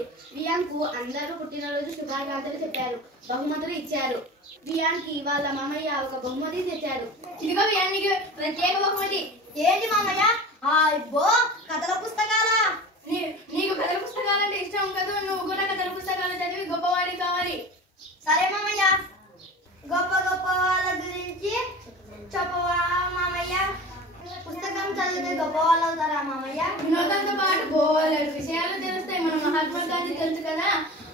లేదు. వియాన్కు అందరూ పుట్టినరోజు శుభాకాంక్షలు చెప్పారు, బహుమతులు ఇచ్చారు. వియాన్కి వాళ్ళ మామయ్య ఒక బహుమతి తెచ్చాడు. ఇదిగో వియానికి ప్రత్యేక బహుమతి. ఏంటి మామయ్య? అబ్బో, కథల పుస్తకాలా? నీకు కథల పుస్తకాలంటే ఇష్టం కదా, నువ్వు కూడా కథల పుస్తకాలు చదివి గొప్పవాడి కావాలి. సరే మామయ్య, గొప్ప గొప్ప వాళ్ళ గురించి చెప్పవా మామయ్య? పుస్తకం చదివితే గొప్ప వాళ్ళు అవుతారా మామయ్య? వినోదంతో పాటు బోలెడు విషయాలు తెలుస్తాయి. మన మహాత్మా గాంధీ తెలుసు కదా,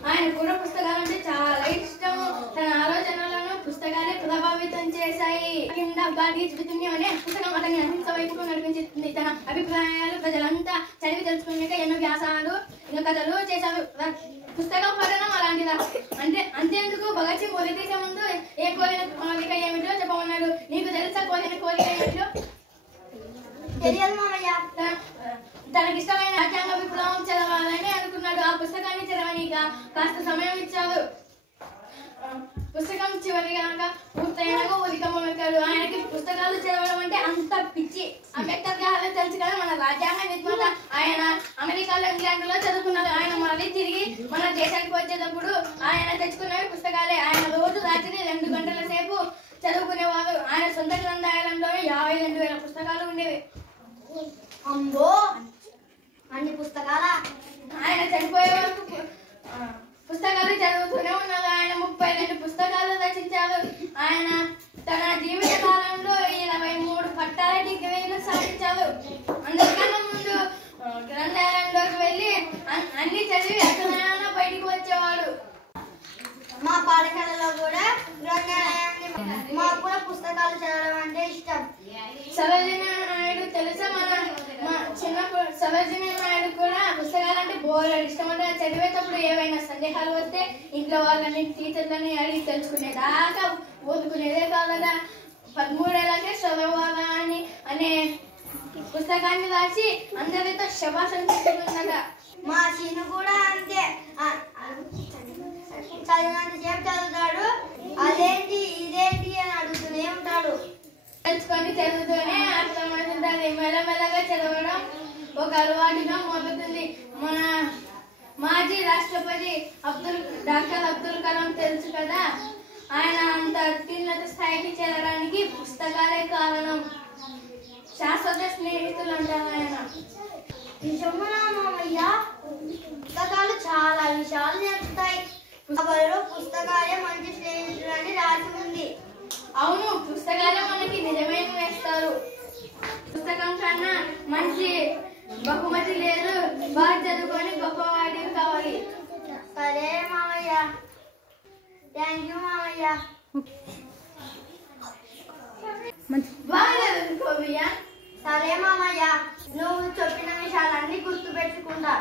ఆయన కూడా పుస్తకాలంటే చాలా ఇష్టము. తన ఆలోచనలను పుస్తకాలే ప్రభావితం చేశాయి. అనే పుస్తకం అతని అహింస వైపుకు నడిపించింది. తన అభిప్రాయాలు ప్రజలంతా చదివి తెలుసుకున్నాక ఎన్నో వ్యాసాలు, ఎన్నో కథలు చేశారు. పుస్తకం పఠనం అలాంటిదా? అంతేందుకు భగత్ సింగ్ ఉరి తీసే ముందు ఏ కోరిన కోరిక ఏమిటో చెప్పమన్నాడు. నీకు తెలుసా కోరిన కోరిక ఏమిటో? తెలియదు మామయ్య. తనకిష్టమైన రాజ్యాంగ విప్లవం చదవాలని అనుకున్నాడు. ఆ పుస్తకాన్ని చదవనీక కాస్త సమయం ఇచ్చాడు. పుస్తకం చివరిగా పూర్తయినాక ఉదికమొక్కాడు. ఆయనకి పుస్తకాలు చదవడం అంటే అంత పిచ్చి. అంబేద్కర్ గారు తెలుసు కదా, మన రాజ్యాంగ నిర్మాత. ఆయన అమెరికాలో, ఇంగ్లాండ్ లో చదువుకున్నారు. ఆయన మళ్ళీ తిరిగి మన దేశానికి వచ్చేటప్పుడు ఆయన తెచ్చుకున్నవి పుస్తకాలే. ఆయన రోజు రాత్రి 2 గంటల సేపు చదువుకునేవారు. ఆయన సొంత గ్రంథాలయంలోనే 52,000 పుస్తకాలు ఉండేవి. అమ్మో, అన్ని పుస్తకాలా? ఆయన చనిపోయే వరకు పుస్తకాలు చదువుతూనే ఉన్నారు. ఆయన 32 పుస్తకాలు రచించారు. ఆయన తన జీవిత కాలంలో 23 పట్టాల డిగ్రీలు సాధించారు. అందరికన్నా ముందు గ్రంథాలయంలోకి వెళ్ళి అన్ని చదివి అసలు బయటికి వచ్చేవాడు. మా పాఠశాలలో కూడా గ్రంథాలయాన్ని, మాకు కూడా పుస్తకాలు చదవడం అంటే ఇష్టం. సరోజినీ నాయుడు తెలుసా? మన చిన్నప్పుడు సరోజినీ నాయుడు కూడా పుస్తకాలంటే బోలెడు ఇష్టం. అంటే చదివేటప్పుడు ఏవైనా సందేహాలు వస్తే ఇంట్లో వాళ్ళని, టీచర్లని అడిగి తెలుసుకునేదాకా ఓదుకునేదే కాదా. 13 ఏళ్ళకే చదవాలా అనే పుస్తకాన్ని రాసి అందరితో శభాషణ చెప్పుకున్నదా. మా సీను కూడా అంతే, చదివినంతసేపు చదువుతాడు, అదేంటి ఇదేంటి అని అడుగుతూనే ఉంటాడు. తెలుసుకొని చదువుతూనే అర్థమవుతుంటుంది. మెల్లమెల్లగా చదవడం ఒక అలవాటుగా మొదలుతుంది. మన మాజీ రాష్ట్రపతి డాక్టర్ అబ్దుల్ కలాం తెలుసు కదా, ఆయన అంత అత్యున్నత స్థాయికి చేరడానికి పుస్తకాలే కారణం. శాశ్వత స్నేహితులు అంటారు ఆయన. నిజమునా మామయ్య? పుస్తకాలు చాలా విషయాలు నేర్పుతాయి. పుస్తకాలే మంచి స్నేహితులని రాసి ఉంది. అవును, పుస్తకాలే మనకి నిజమైన వేస్తారు. పుస్తకం కన్నా మంచి బహుమతి లేదు. బాగా చదువుకొని గొప్పవాడి కావాలి. సరే మామయ్య, థ్యాంక్ యూ మామయ్య. బాగా చదువుకోవయ్యా. సరే మామయ్య, నువ్వు చెప్పిన విషయాలన్నీ గుర్తు పెట్టుకుంటా.